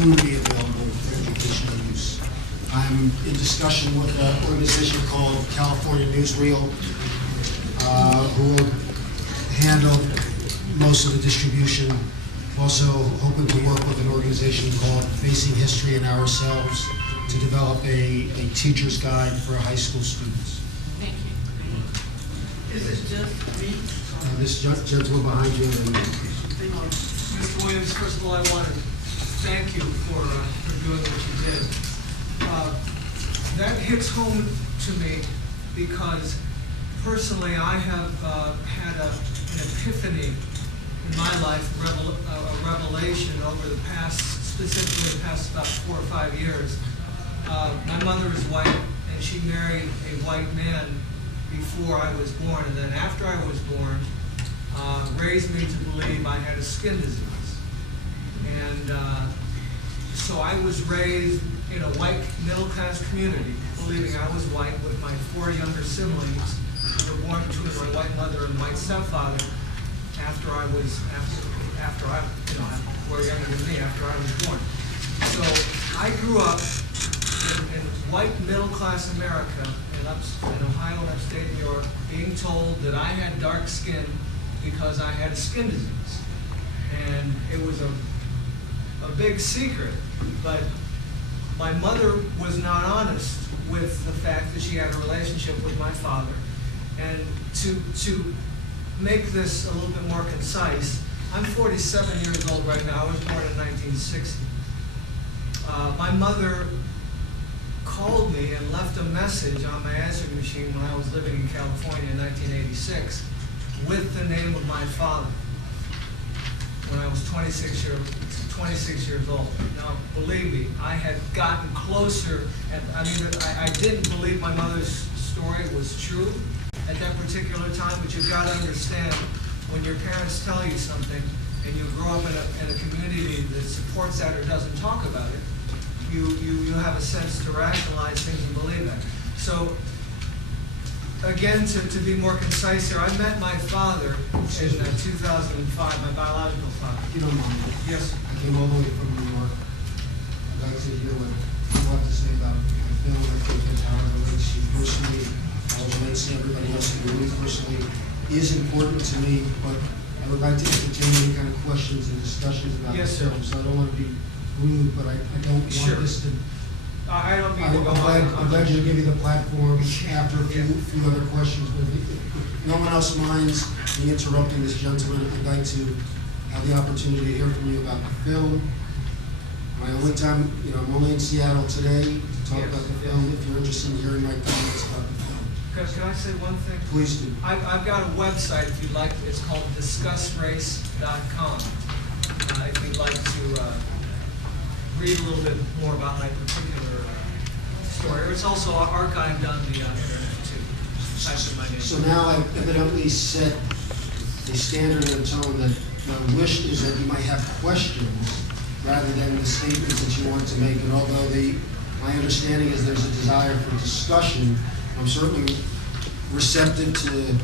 soon be available for educational use. I'm in discussion with an organization called California Newsreel, who will handle most of the distribution. Also hoping to work with an organization called Facing History and Ourselves to develop a teacher's guide for high school students. Thank you. Is it just me? This gentleman behind you. Mr. Williams, first of all, I want to thank you for doing what you did. That hits home to me because personally I have had an epiphany in my life, a revelation over the past, specifically the past about 4 or 5 years. My mother is white, and she married a white man before I was born, and then after I was born, raised me to believe I had a skin disease. And so I was raised in a white middle-class community, believing I was white with my 4 younger siblings who were born between my white mother and white stepfather after I were younger than me, after I was born. So I grew up in white middle-class America in Ohio and upstate New York, being told that I had dark skin because I had a skin disease. And it was a big secret, but my mother was not honest with the fact that she had a relationship with my father. And to make this a little bit more concise, I'm 47 years old right now. I was born in 1960. My mother called me and left a message on my answering machine when I was living in California in 1986 with the name of my father when I was 26 years old. Now, believe me, I had gotten closer, and I didn't believe my mother's story was true at that particular time, but you've got to understand, when your parents tell you something and you grow up in a community that supports that or doesn't talk about it, you have a sense to rationalize things and believe that. So, again, to be more concise here, I met my father in 2005, my biological father. If you don't mind. Yes. I came all the way from New York. I'd like to hear what you have to say about the film. I think that how it relates to you personally, how it relates to everybody else in the room personally is important to me, but I would like to entertain any kind of questions and discussions about the film. So I don't want to be rude, but I don't want this to... I don't mean to go on. I'm glad you give me the platform after a few other questions, but if no one else minds me interrupting this gentleman, I'd like to have the opportunity to hear from you about the film. My only time, I'm only in Seattle today to talk about the film. If you're interested in hearing my comments about the film. Can I say one thing? Please do. I've got a website, if you'd like. It's called discussrace.com. If you'd like to read a little bit more about my particular story. It's also archived on the internet too. So now I've evidently set a standard and tone that my wish is that you might have questions rather than the statements that you want to make. And although my understanding is there's a desire for discussion, I'm certainly receptive to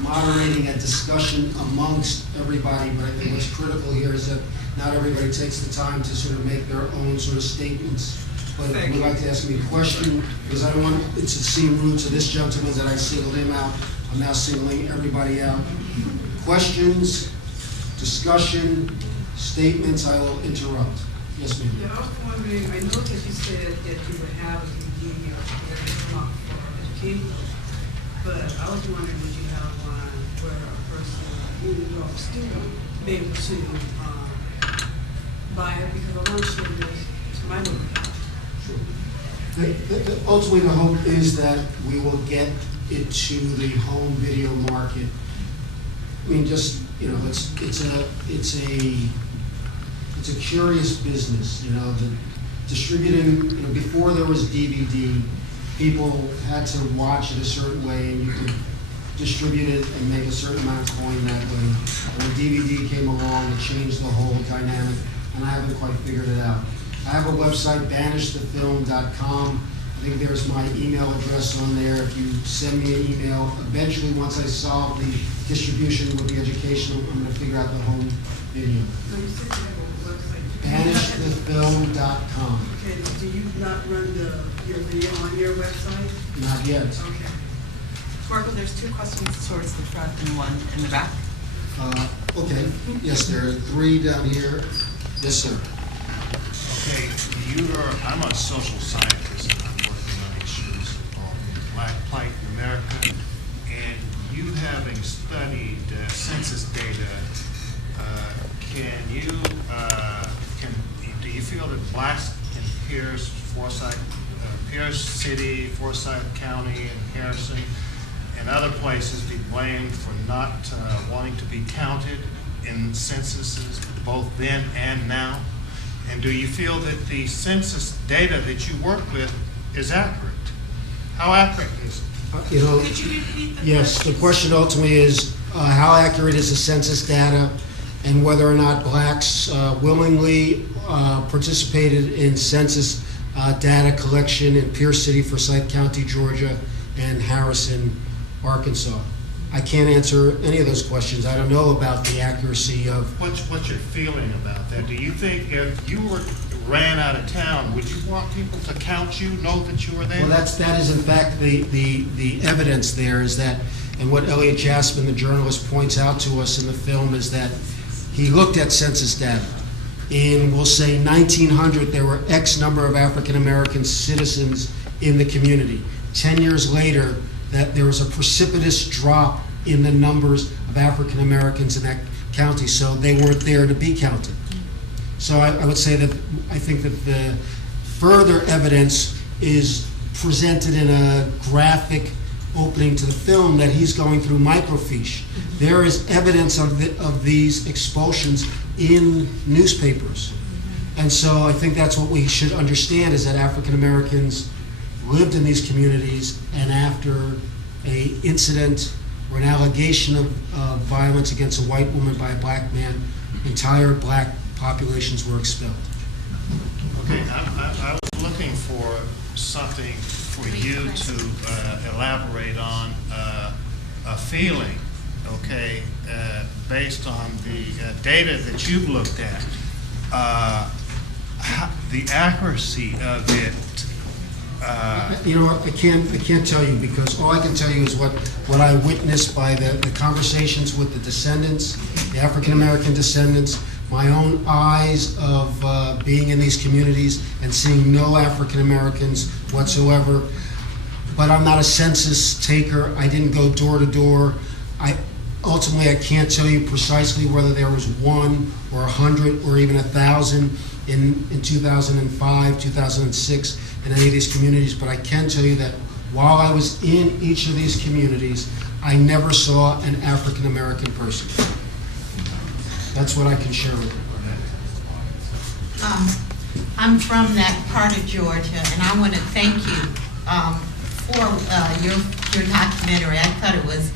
moderating a discussion amongst everybody. But I think what's critical here is that not everybody takes the time to sort of make their own sort of statements. But if you would like to ask me a question, because I don't want it to seem rude to this gentleman that I singled him out, I'm now singling everybody out. Questions, discussion, statements, I will interrupt. Yes, ma'am. Yeah, I was wondering, I know that you said that you would have a convenient for education, but I was wondering, would you have one where a person, a student, be able to buy it? Because I want to show this to my little guy. Ultimately, the hope is that we will get it to the home video market. I mean, just it's a curious business. The distributing. Before there was DVD, people had to watch it a certain way, and you could distribute it and make a certain amount of coin that way. When DVD came along, it changed the whole dynamic, and I haven't quite figured it out. I have a website, banishedthefilm.com. I think there's my email address on there. If you send me an email, eventually once I solve the distribution with the educational, I'm going to figure out the home video. So you said you have a website. undergroundrailaroadfilm.com. Okay, do you not run your video on your website? Not yet. Okay. Marco, there's 2 questions towards the front and 1 in the back. Okay, yes, there are 3 down here. Yes, sir. Okay, I'm a social scientist and I'm working on issues involving Black plight in America. And you having studied census data, do you feel that blacks in Pierce City, Forsyth County, and Harrison, and other places be blamed for not wanting to be counted in censuses, both then and now? And do you feel that the census data that you work with is accurate? How accurate is it? You know, Could you repeat the yes, the question ultimately is how accurate is the census data, and whether or not blacks willingly participated in census data collection in Pierce City, Forsyth County, Georgia, and Harrison, Arkansas. I can't answer any of those questions. I don't know about the accuracy of. What's your feeling about that? Do you think if you ran out of town, would you want people to count you, know that you were there? Well, that is in fact the evidence there is that, and what Elliot Jasmine, the journalist, points out to us in the film is that he looked at census data. In, we'll say, 1900, there were X number of African American citizens in the community. 10 years later, that there was a precipitous drop in the numbers of African Americans in that county, so they weren't there to be counted. So I would say that I think that the further evidence is presented in a graphic opening to the film that he's going through microfiche. There is evidence of these expulsions in newspapers. And so I think that's what we should understand, is that African Americans lived in these communities, and after a incident or an allegation of violence against a white woman by a black man, entire black populations were expelled. Okay, I was looking for something for you to elaborate on a feeling, okay, based on the data that you've looked at, the accuracy of it. You know, I can't tell you, because all I can tell you is what I witnessed by the conversations with the descendants, the African American descendants, my own eyes of being in these communities and seeing no African Americans whatsoever. But I'm not a census taker. I didn't go door to door. Ultimately, I can't tell you precisely whether there was 1 or 100 or even 1,000 in 2005, 2006 in any of these communities, but I can tell you that while I was in each of these communities, I never saw an African American person. That's what I can share with you. I'm from that part of Georgia, and I want to thank you for your documentary. I thought it was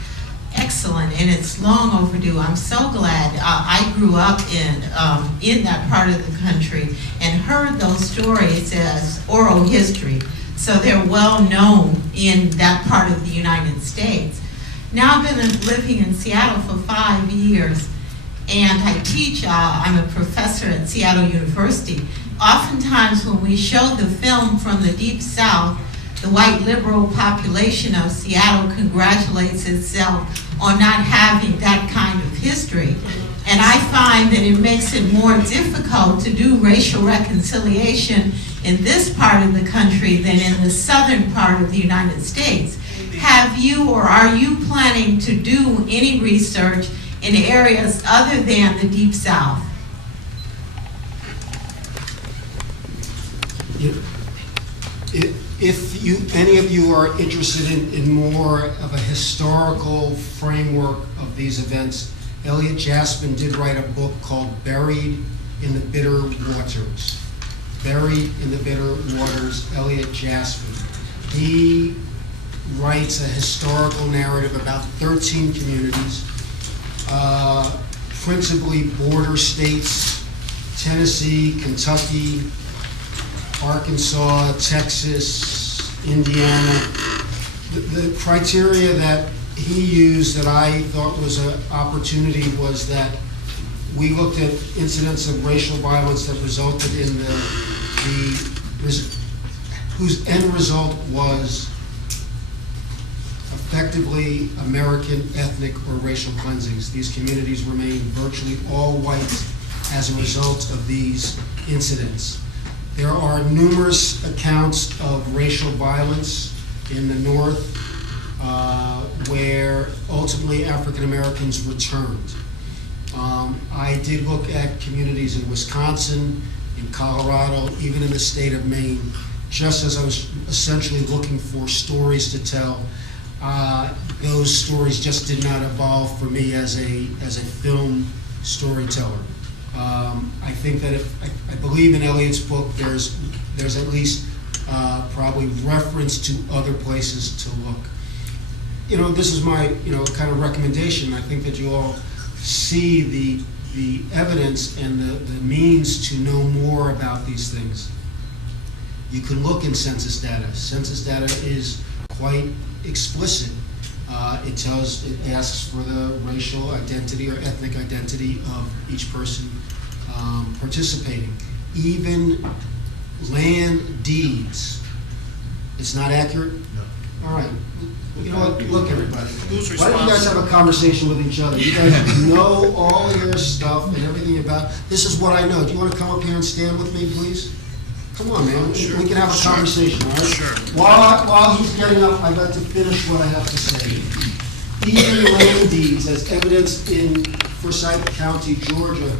excellent, and it's long overdue. I'm so glad. I grew up in that part of the country and heard those stories as oral history, so they're well known in that part of the United States. Now I've been living in Seattle for 5 years, and I teach. I'm a professor at Seattle University. Oftentimes when we show the film from the Deep South, the white liberal population of Seattle congratulates itself on not having that kind of history. And I find that it makes it more difficult to do racial reconciliation in this part of the country than in the southern part of the United States. Have you, or are you planning to do any research in areas other than the Deep South? If any of you are interested in more of a historical framework of these events, Elliot Jasmine did write a book called Buried in the Bitter Waters. Buried in the Bitter Waters, Elliot Jasmine. He writes a historical narrative about 13 communities, principally border states, Tennessee, Kentucky, Arkansas, Texas, Indiana. The criteria that he used that I thought was an opportunity was that we looked at incidents of racial violence that resulted in whose end result was effectively American ethnic or racial cleansings. These communities remain virtually all white as a result of these incidents. There are numerous accounts of racial violence in the North where ultimately African Americans returned. I did look at communities in Wisconsin, in Colorado, even in the state of Maine, just as I was essentially looking for stories to tell. Those stories just did not evolve for me as a film storyteller. I think that I believe in Elliot's book, there's at least probably reference to other places to look. This is my kind of recommendation. I think that you all see the evidence and the means to know more about these things. You can look in census data. Census data is quite explicit. It asks for the racial identity or ethnic identity of each person participating. Even land deeds. It's not accurate? No. All right. You know what? Look, everybody. Why don't you guys have a conversation with each other? You guys know all your stuff and everything about. This is what I know. Do you want to come up here and stand with me, please? Come on, man. Sure. We can have a conversation, all right? Sure. While he's getting up, I'd like to finish what I have to say. Even land deeds, as evidenced in Forsyth County, Georgia,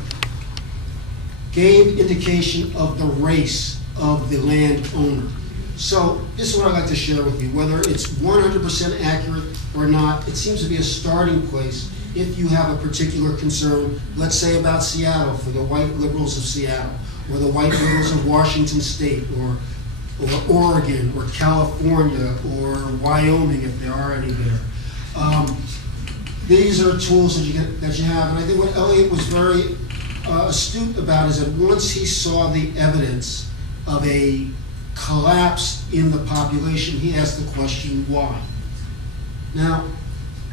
gave indication of the race of the landowner. So this is what I'd like to share with you. Whether it's 100% accurate or not, it seems to be a starting place if you have a particular concern, let's say about Seattle, for the white liberals of Seattle, or the white liberals of Washington State, or Oregon, or California, or Wyoming, if there are any there. These are tools that you have, and I think what Elliot was very astute about is that once he saw the evidence of a collapse in the population, he asked the question, why? Now,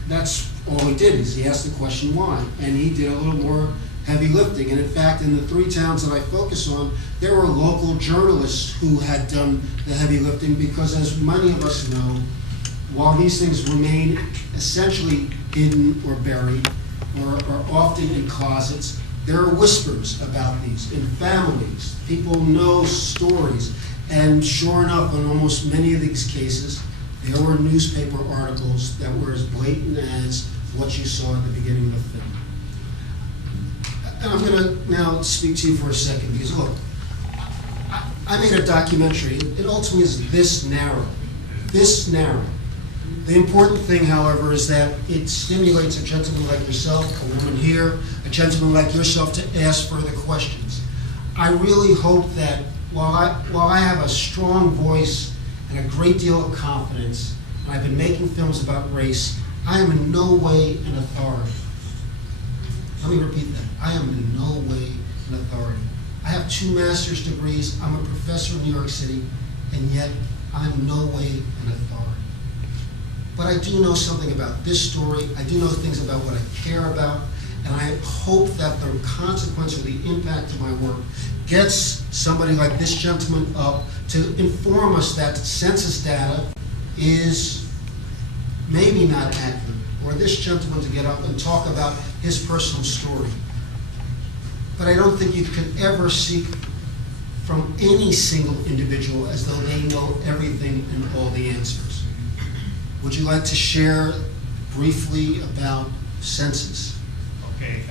that's all he did, is he asked the question, why? And he did a little more heavy lifting. And in fact, in the 3 towns that I focus on, there were local journalists who had done the heavy lifting, because as many of us know, while these things remain essentially hidden or buried, or often in closets, there are whispers about these in families. People know stories. And sure enough, in almost many of these cases, there were newspaper articles that were as blatant as what you saw at the beginning of the film. And I'm going to now speak to you for a second, because look, I made a documentary. It ultimately is this narrow. The important thing, however, is that it stimulates a gentleman like yourself, a woman here, a gentleman like yourself, to ask further questions. I really hope that while I have a strong voice and a great deal of confidence, and I've been making films about race, I am in no way an authority. Let me repeat that. I am in no way an authority. I have 2 master's degrees. I'm a professor in New York City, and yet I'm in no way an authority. But I do know something about this story. I do know things about what I care about, and I hope that the consequence or the impact of my work gets somebody like this gentleman up to inform us that census data is maybe not accurate, or this gentleman to get up and talk about his personal story. But I don't think you can ever seek from any single individual as though they know everything and all the answers. Would you like to share briefly about census? Okay,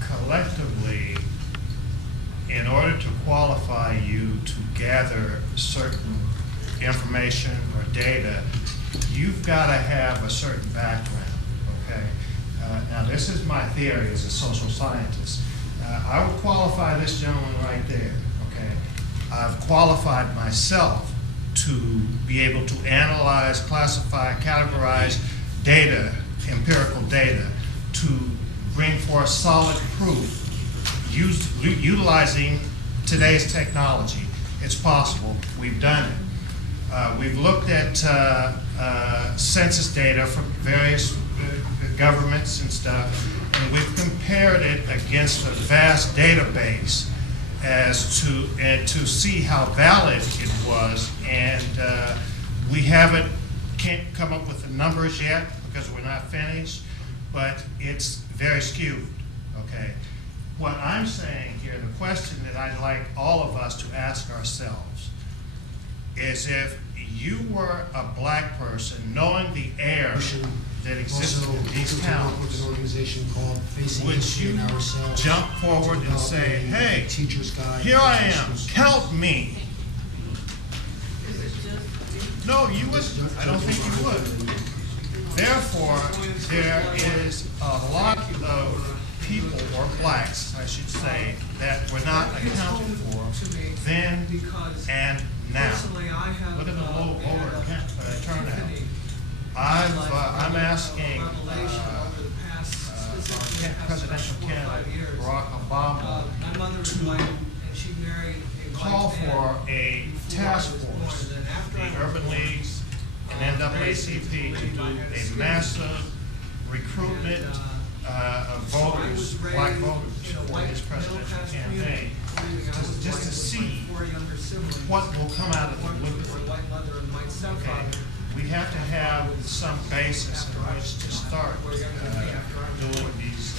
collectively, in order to qualify you to gather certain information or data, you've got to have a certain background, okay? Now, this is my theory as a social scientist. I would qualify this gentleman right there, okay? I've qualified myself to be able to analyze, classify, categorize data, empirical data, to bring forth solid proof utilizing today's technology. It's possible. We've done it. We've looked at census data from various governments and stuff, and and we've compared it against a vast database as to see how valid it was, and we can't come up with the numbers yet because we're not finished, but it's very skewed, okay? What I'm saying here, the question that I'd like all of us to ask ourselves is, if you were a black person knowing the air that existed in these With towns, an organization called Facing would History you and Ourselves, jump forward and develop say, a hey, teacher's guide here for I am, professionals? count me? No, you would. I don't think you would. Therefore, there is a lot of people, or blacks, I should say, that were not accounted for then and now. Personally, I have. Look at the low voter turnout. I'm asking presidential candidate Barack Obama My mother is white, and she married a call white man for a before I task was born. force, And after the I was urban born, leagues and NAACP, to do a massive recruitment of voters, black voters, for his presidential campaign, just to see what will come out of the woodwork. Okay, we have to have some basis in which to start doing these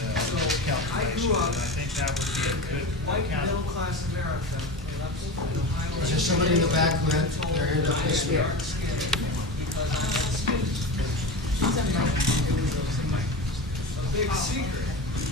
calculations, and I think that would be a good White account. middle-class America. in Ohio, Is there somebody in the back who had their hand up this way? dark skin because I had skin. A big secret,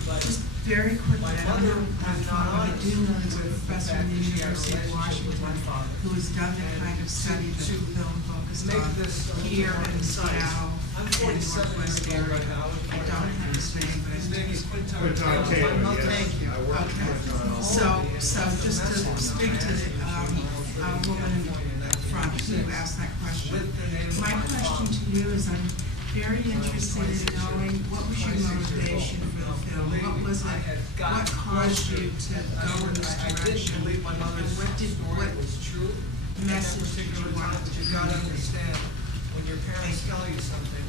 but Very quickly, My I don't know mother was not what I honest do know is a with the professor fact in the that she had a University of relationship with my Washington father. who has done the kind of study that to the film focused make on this a little here more in concise, Seattle I'm and 47 Northwest years old area. right now. I don't have his name, but His name is Quinton. Taylor, My mother- yes. Thank you. Okay. So just to speak to the woman in front who asked that question. With the name of My my question father. to you is, I'm very interested in knowing what was your motivation for the film? What was it, what caused you to go in this I didn't direction? believe my And mother's what story was true. message did you want But to you gotta understand, when your parents tell you something.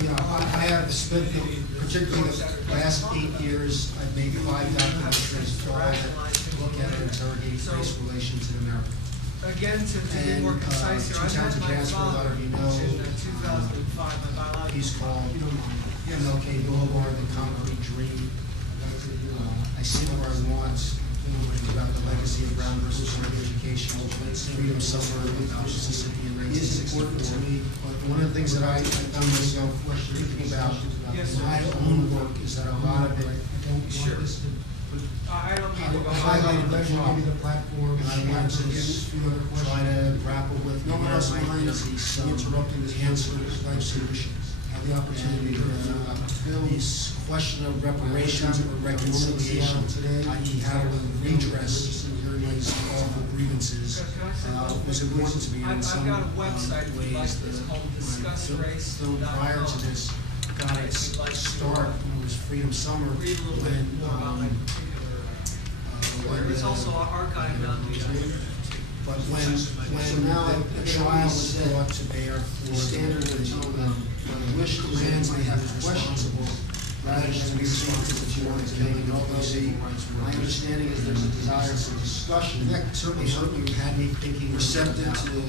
Yeah, I have spent, particularly the last 8 years, I've made 5 documentaries all that look at and interrogate race relations in America. Again, to be And, more concise here, I two towns met in my Jasper, a lot father of you in know, 2005, my biological. He's called MLK Boulevard, The Concrete Dream. I see where I want, about the legacy of Brown versus Board of Education, Freedom Summer, Mississippi in 1964. It is important to me, but one of the things that I found myself thinking about my own work is that a lot of it, I don't want this to I don't I mean to go. highlighted, let me give you the platform, and I want to try to grapple with. No one else behind us, interrupting the answer, like solutions. Have the opportunity to fill this question of reparations or reconciliation, i.e. how to redress these awful grievances, was important to me in I've some got a website we like, ways. it's called Film prior to this got its start when it was Freedom Summer, Read a little bit when, more about my particular, it's also archived on the. but when the trial was brought to bear for standard and tone of wish demands may have responsible rather than be responsible that you want to make. And although my understanding is there's a desire for discussion, that certainly had me thinking receptive to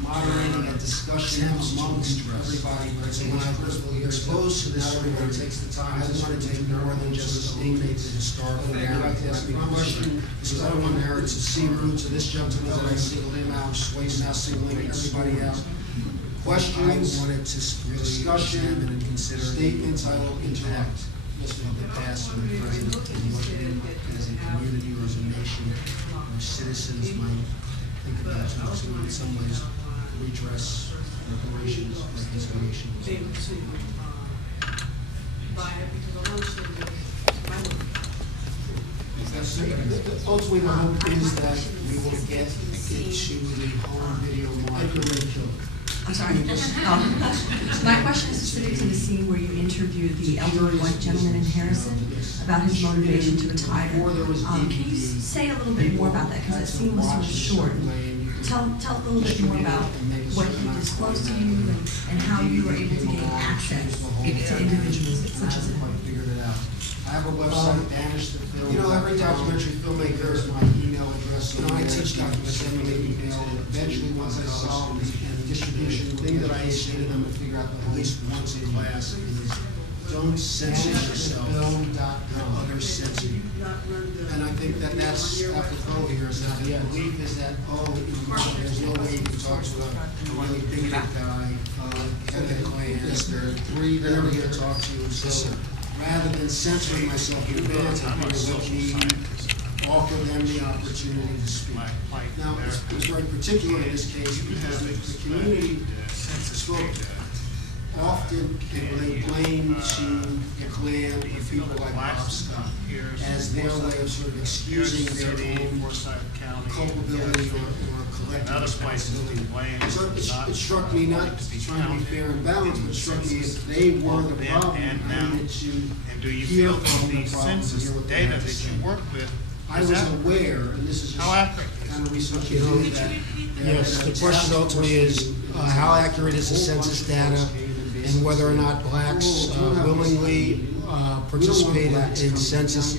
moderating a discussion amongst everybody. But so when I was exposed to this story, it takes the time. I want to take more than just eliminate the historical narrative. That's my question, because I don't want narratives to see roots of this gentleman that I singled him out, Swayze now singling everybody out. Questions, I wanted to discussion and consider statements, I will interact with the past and the present, and what we as a community or as a nation, our citizens might think about to in some ways redress reparations, reconciliation. able to buy it because I want to show you. Ultimately, the hope is that we will get it to the home video market. I'm sorry. My question is specific to the scene where you interviewed the elderly white gentleman in Harrison about his motivation to retire. Can you say a little bit more about that? Because that scene was sort of short. Tell a little bit more about what he disclosed to you and how you were able to gain access to individuals such as him. Figured it out. I have a website, Banished the Film. You know, every documentary filmmaker is my email address. You know, I teach documentary filmmaking. Eventually, once I solve the distribution, the thing that I say to them to figure out at least once in class is don't censor yourself. Others censor you. And I think that that's apropos here, is that the belief is that, there's no way you can talk to a really big guy, head of the clan, they're never going to talk to you. So rather than censoring myself in advance, I figured let me offer them the opportunity to speak. Now, it's very particular in this case because the community spoke often can lay blame to acclaimed or people like Bob Scott as their way of sort of excusing their own culpability or collective responsibility. So it struck me, not trying to be fair and balanced, but it struck me if they were the problem, I needed to hear from the problem, hear what they had to say. I was aware, and this is just kind of research you do, that Yes, the question ultimately is, how accurate is the census data, and whether or not blacks willingly participated in census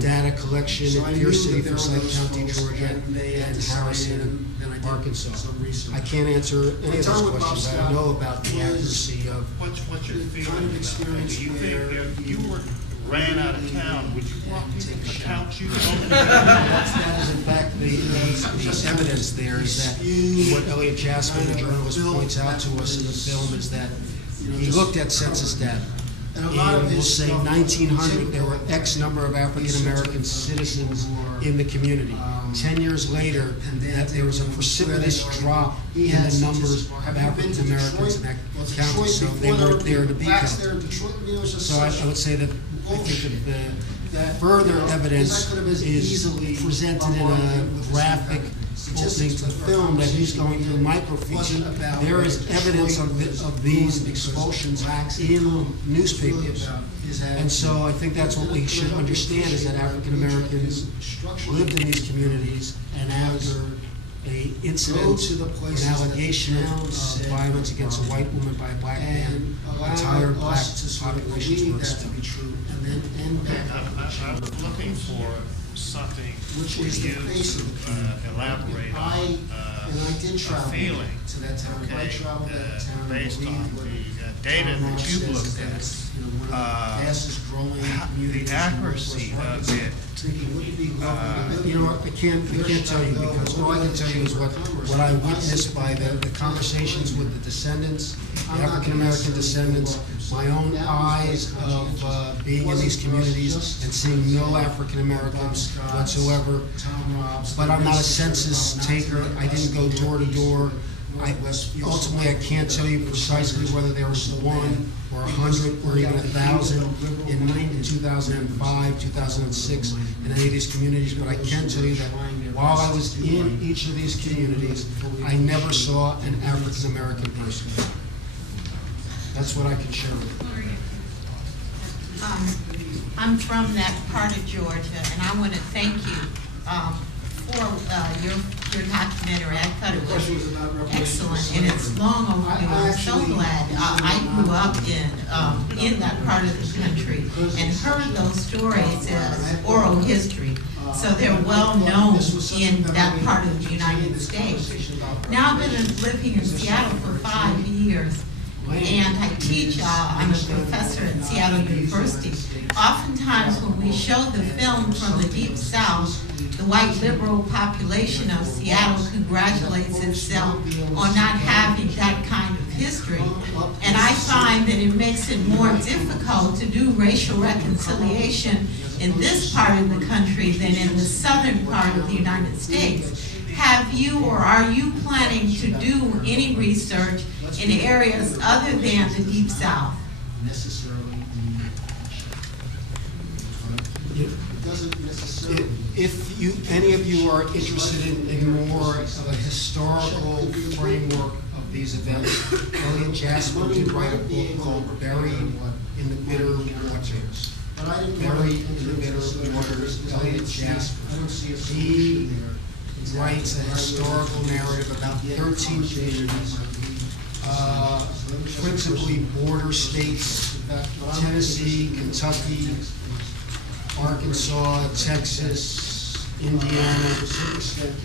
data collection in Pierce City, Forsyth County, Georgia, and Harrison, Arkansas. I can't answer any of those questions. I don't know about the accuracy of. What's your feeling about that? Do you think if you were ran out of town, would you want people to count you? That is in fact the evidence there is that what Elliot Jasmine, the journalist, points out to us in the film is that he looked at census data. And we'll say 1900, there were X number of African-American citizens in the community. 10 years later, that there was a precipitous drop in the numbers of African-Americans in that county, so they weren't there to be counted. So I would say that I think that the further evidence is presented in a graphic opening to the film that he's going through microfiche. There is evidence of these expulsions in newspapers. And so I think that's what we should understand, is that African Americans lived in these communities, and after an incident, an allegation of violence against a white woman by a black man, entire black populations were expelled. I'm looking for something for you to elaborate on a feeling, based on the data that you've looked at, the accuracy of it. I can't tell you, because all I can tell you is what I witnessed by the conversations with the descendants, the African-American descendants, my own eyes of being in these communities and seeing no African-Americans whatsoever. But I'm not a census taker. I didn't go door to door. Ultimately, I can't tell you precisely whether there was 1 or 100 or even 1,000 in 2005, 2006 in any of these communities, but I can tell you that while I was in each of these communities, I never saw an African-American person. That's what I can share with you. I'm from that part of Georgia, and I want to thank you for your documentary. I thought it was excellent, and it's long overdue. I'm so glad. I grew up in that part of the country and heard those stories as oral history, so they're well known in that part of the United States. Now I've been living in Seattle for 5 years, and I teach. I'm a professor at Seattle University. Oftentimes when we show the film from the Deep South, the white liberal population of Seattle congratulates itself on not having that kind of history. And I find that it makes it more difficult to do racial reconciliation in this part of the country than in the southern part of the United States. Have you or are you planning to do any research in areas other than the Deep South? If any of you are interested in more of a historical framework of these events, Elliot Jasmine did write a book called Buried in the Bitter Waters. Buried in the Bitter Waters, Elliot Jasmine. He writes a historical narrative about 13 communities, principally border states, Tennessee, Kentucky, Arkansas, Texas, Indiana.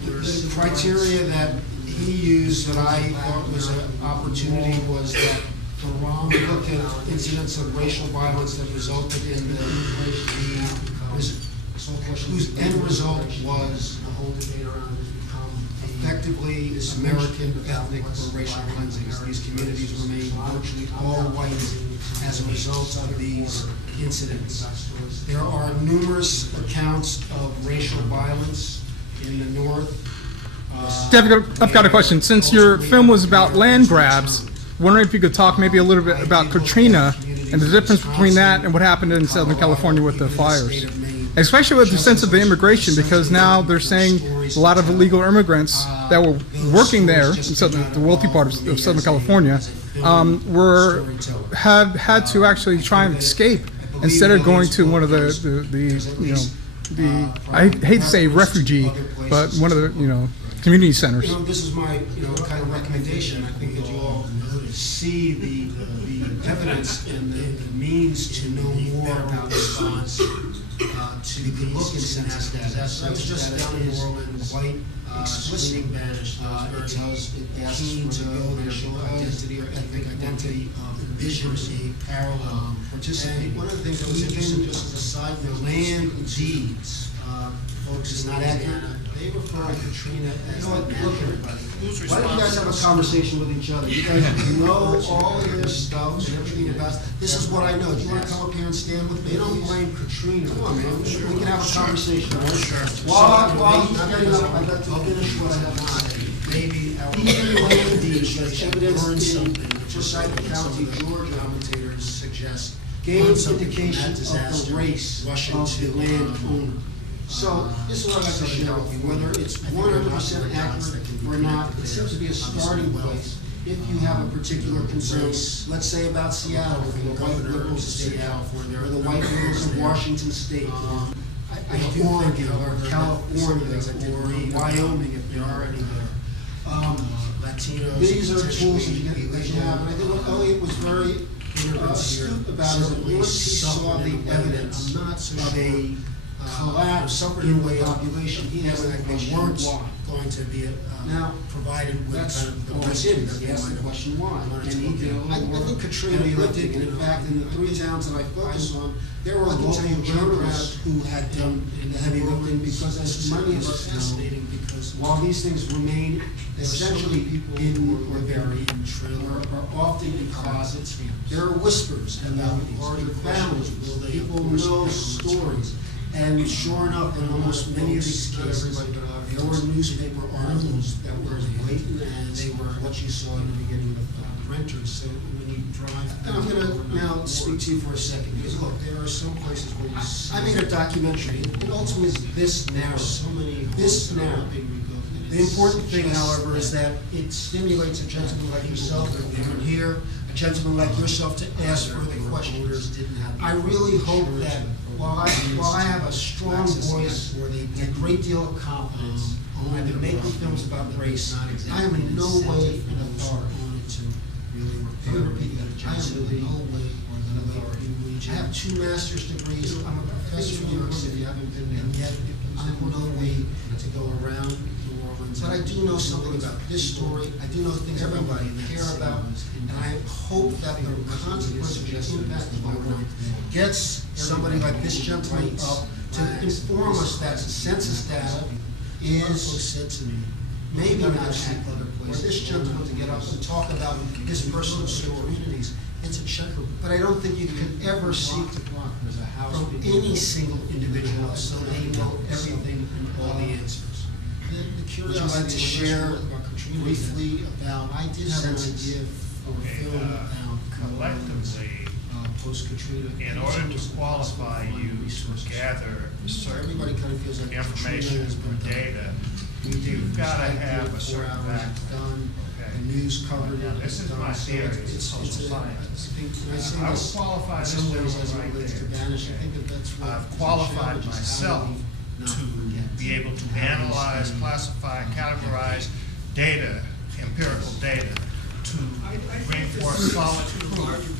The criteria that he used that I thought was an opportunity was that we looked at incidents of racial violence that resulted in whose end result was effectively American ethnic or racial cleansings. These communities remain virtually all white as a result of these incidents. There are numerous accounts of racial violence in the North. I've got a question. Since your film was about land grabs, wondering if you could talk maybe a little bit about Katrina and the difference between that and what happened in Southern California with the fires. Especially with the sense of the immigration, because now they're saying a lot of illegal immigrants that were working there, in the wealthy part of Southern California, had to actually try and escape instead of going to one of I hate to say refugee, but one of the community centers. This is my kind of recommendation. I think that you all see the evidence and the means to know more about response to the look in census data. That was just down in New Orleans, quite explicitly banished. It asks for no racial identity or ethnic identity, envisions a parallel. And one of the things that was interesting, just as a side note, land deeds, folks, is not accurate. They refer to Katrina as the everybody. Why don't you guys have a conversation with each other? You guys know all of this stuff and everything about this is what I know. Do you want to come up here and stand with me? They don't blame Katrina. Come on, man. We can have a conversation, right? Sure. While he's getting up, I'd like to finish what I have on. Maybe even land deeds, evidence in Forsyth County, Georgia, commentators suggest gave indication of the race of the landowner. So this is what I'd like to share with you, whether it's 100% accurate or not. It seems to be a starting place if you have a particular concern. Let's say about Seattle, or the white liberals of Seattle, or the white liberals of Washington State, Oregon, or California, or Wyoming, if there are any there. These are tools that you have, and I think what Elliot was very astute about is that once he saw the evidence of a collapse in the population, he has the weren't going to be provided with kind of the question that he asked the question why. And he did a little work. I think Katrina analytic, and in fact, in the 3 towns that I focused on, there were local journalists who had done the heavy lifting, because as many of us know, while these things remain essentially in or buried or often in closets, there are whispers about larger families. People know stories. And sure enough, in almost many of these cases, there were newspaper articles that were blatant, and they were what you saw in the beginning of renters. So when you drive, and I'm going to now speak to you for a second, because look, there are some places where you see, I made a documentary. It ultimately is this narrow. This narrow. The important thing, however, is that it stimulates a gentleman like yourself, over here, a gentleman like yourself, to ask further questions. I really hope that while I have a strong voice and a great deal of confidence, I've been making films about race, I am in no way an authority. Let me repeat that. I am in no way an authority. I have 2 master's degrees. I'm a professor in New York City, and yet I'm in no way to go around New Orleans. But I do know something about this story. I do know things everybody care about, and I hope that the consequence of the impact of my work gets somebody like this gentleman up to inform us that census data is maybe not accurate, or this gentleman to get up and talk about his personal story. It's a checker, but I don't think you can ever seek to block from any single individual so they know everything and all the answers. Would you like to share briefly about, I did have an idea for a film about collectively, post-Katrina. in order to qualify you to gather certain Everybody kind of feels like information or data, you've got to have a certain background. The news covered Now, it. this is my theory as social scientist. I would qualify this film right there. I've qualified myself to be able to analyze, classify, categorize data, empirical data, to bring forth solid proof.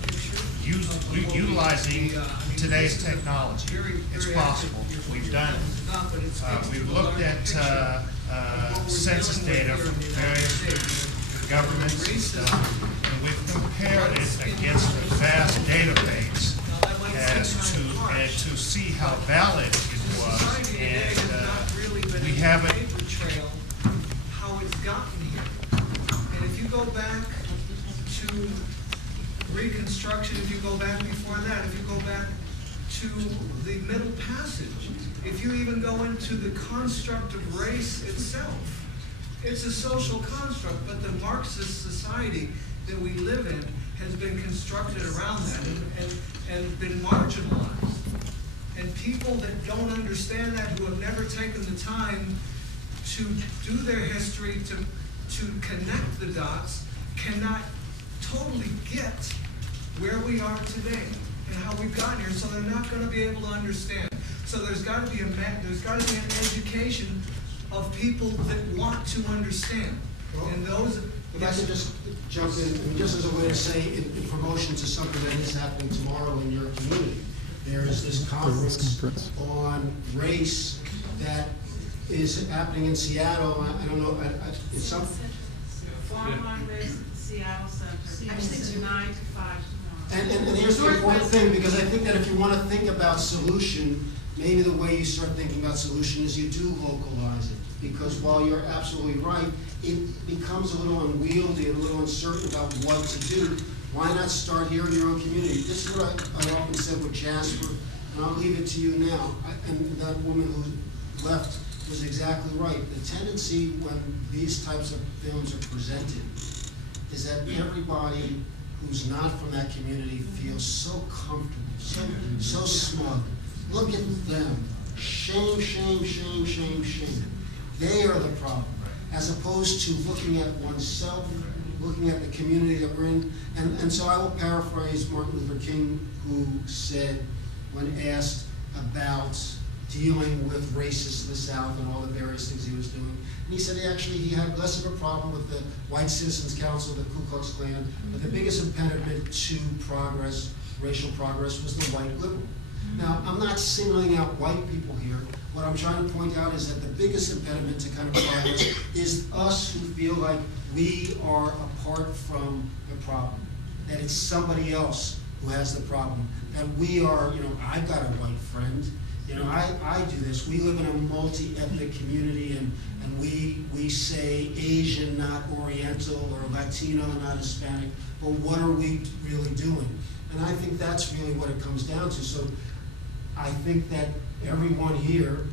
utilizing today's technology. It's possible. We've done it. We've looked at census data from various governments and stuff, and we've compared it against a vast database as to see how valid it was, and we haven't. How it's gotten here. And if you go back to Reconstruction, if you go back before that, if you go back to the Middle Passage, if you even go into the construct of race itself, it's a social construct, but the Marxist society that we live in has been constructed around that and been marginalized. And people that don't understand that, who have never taken the time to do their history, to connect the dots, cannot totally get where we are today and how we've gotten here. So they're not going to be able to understand. So there's got to be an education of people that want to understand. And those. If I could just jump in, just as a way to say in promotion to something that is happening tomorrow in your community. There is this conference on race that is happening in Seattle. I don't know, it's something. Forum on Race, Seattle Center. Actually, it's 9 to 5 tomorrow. And here's the important thing, because I think that if you want to think about solution, maybe the way you start thinking about solution is you do localize it. Because while you're absolutely right, it becomes a little unwieldy and a little uncertain about what to do. Why not start here in your own community? This is what I often said with Jasper, and I'll leave it to you now. And that woman who left was exactly right. The tendency when these types of films are presented is that everybody who's not from that community feels so comfortable, so smug. Look at them. Shame, shame, shame, shame, shame. They are the problem, as opposed to looking at oneself, looking at the community that we're in. And so I will paraphrase Martin Luther King, who said, when asked about dealing with racists in the South and all the various things he was doing, and he said he had less of a problem with the White Citizens Council, the Ku Klux Klan, but the biggest impediment to progress, racial progress, was the white liberal. Now, I'm not singling out white people here. What I'm trying to point out is that the biggest impediment to kind of progress is us who feel like we are apart from the problem, that it's somebody else who has the problem, that we are, I've got a white friend, I do this. We live in a multi-ethnic community, and we say Asian, not Oriental, or Latino, not Hispanic, but what are we really doing? And I think that's really what it comes down to. So I think that everyone here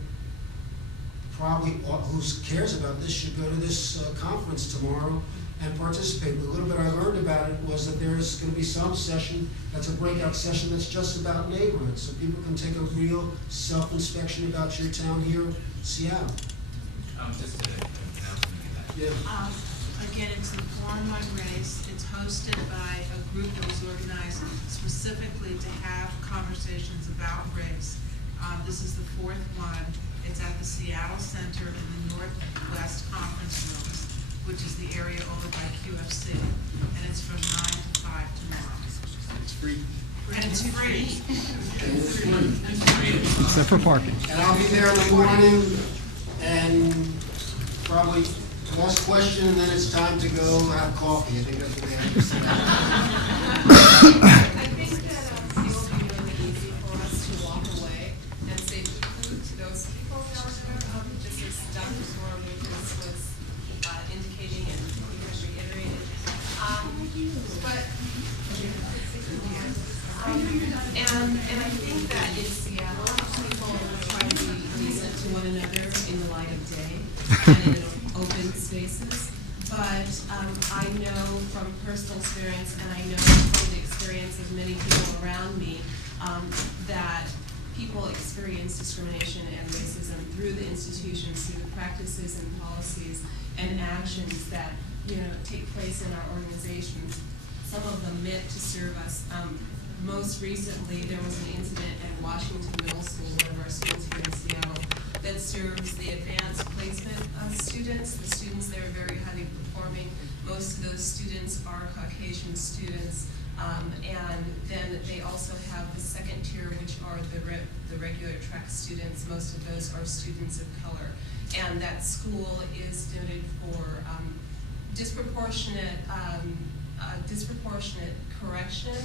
probably who cares about this should go to this conference tomorrow and participate. The little bit I learned about it was that there's going to be some session that's a breakout session that's just about neighborhoods, so people can take a real self-inspection about your town here, Seattle. Just to announcement. Yeah. Again, it's the Forum on Race. It's hosted by a group that was organized specifically to have conversations about race. This is the fourth one. It's at the Seattle Center in the Northwest Conference Rooms, which is the area over by QFC. And it's from 9 to 5 tomorrow. It's free. And it's free. And it's free. Except for parking. And I'll be there in the morning, and probably last question, and then it's time to go have coffee. I think that's what they have to say. I think that it will be really easy for us to walk away and say food to those people down there, just as Dr. Zora Lucas was indicating and you guys reiterated. And I think that in Seattle, people try to be decent to one another in the light of day and in open spaces. But I know from personal experience, and I know from the experience of many people around me, that people experience discrimination and racism through the institutions, through the practices and policies and actions that take place in our organizations. Some of them meant to serve us. Most recently, there was an incident at Washington Middle School, one of our schools here in Seattle, that serves the advanced placement students. The students there are very highly performing. Most of those students are Caucasian students. And then they also have the second tier, which are the regular track students. Most of those are students of color. And that school is noted for disproportionate correction,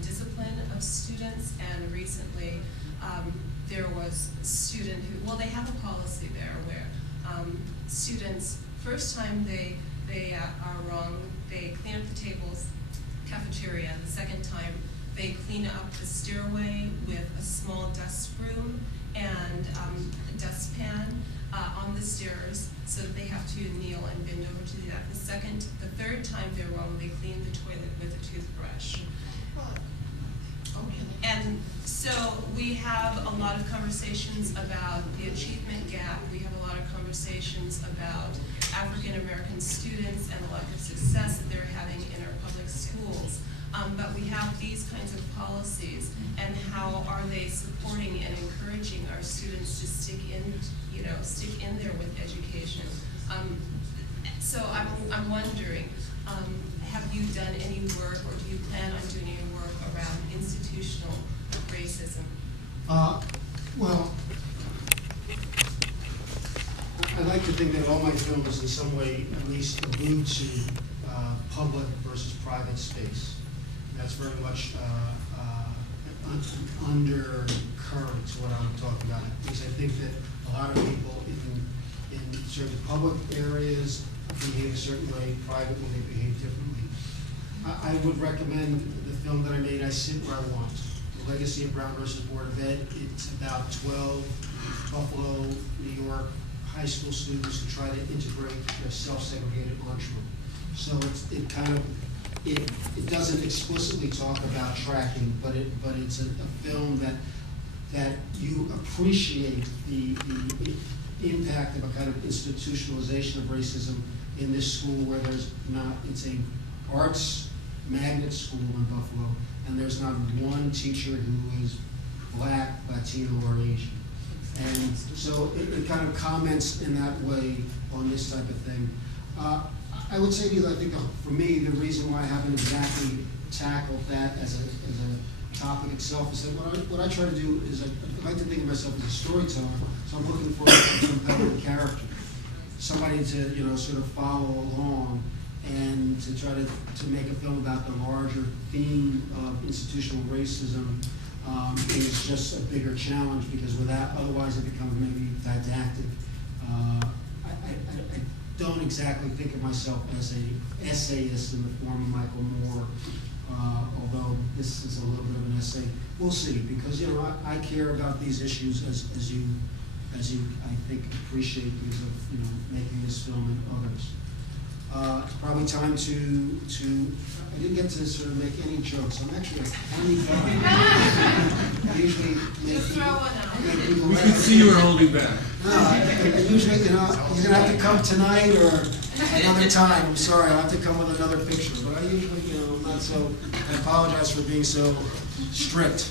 discipline of students, and recently there was a student who, well, they have a policy there where students, first time they are wrong, they clean up the tables, cafeteria. The second time, they clean up the stairway with a small dust broom and a dustpan on the stairs, so that they have to kneel and bend over to do that. The third time they're wrong, they clean the toilet with a toothbrush. And so we have a lot of conversations about the achievement gap. We have a lot of conversations about African American students and the lack of success that they're having in our public schools. But we have these kinds of policies, and how are they supporting and encouraging our students to stick in there with education? So I'm wondering, have you done any work, or do you plan on doing any work around institutional racism? Well, I like to think that all my films in some way at least allude to public versus private space. That's very much an undercurrent to what I'm talking about, because I think that a lot of people in certain public areas behave a certain way, privately they behave differently. I would recommend the film that I made, I Sit Where I Want, The Legacy of Brown versus Board of Ed. It's about 12 Buffalo, New York high school students who try to integrate their self-segregated lunchroom. So it doesn't explicitly talk about tracking, but it's a film that you appreciate the impact of a kind of institutionalization of racism in this school, where there's not, it's a arts magnet school in Buffalo, and there's not one teacher who is Black, Latino, or Asian. And so it kind of comments in that way on this type of thing. I would say to you, I think for me, the reason why I haven't exactly tackled that as a topic itself is that what I try to do is I like to think of myself as a storyteller, so I'm looking for a compelling character, somebody to sort of follow along, and to try to make a film about the larger theme of institutional racism is just a bigger challenge, because otherwise it becomes maybe didactic. I don't exactly think of myself as an essayist in the form of Michael Moore, although this is a little bit of an essay. We'll see, because I care about these issues as you I think appreciate, because of making this film and others. It's probably time to I didn't get to sort of make any jokes. I'm actually a funny guy. I usually make Just throw one out. people We laugh. can see you were holding back. No, I usually, you're gonna have to come tonight or another time. I'm sorry, I'll have to come with another picture. But I usually, I'm not so, I apologize for being so strict.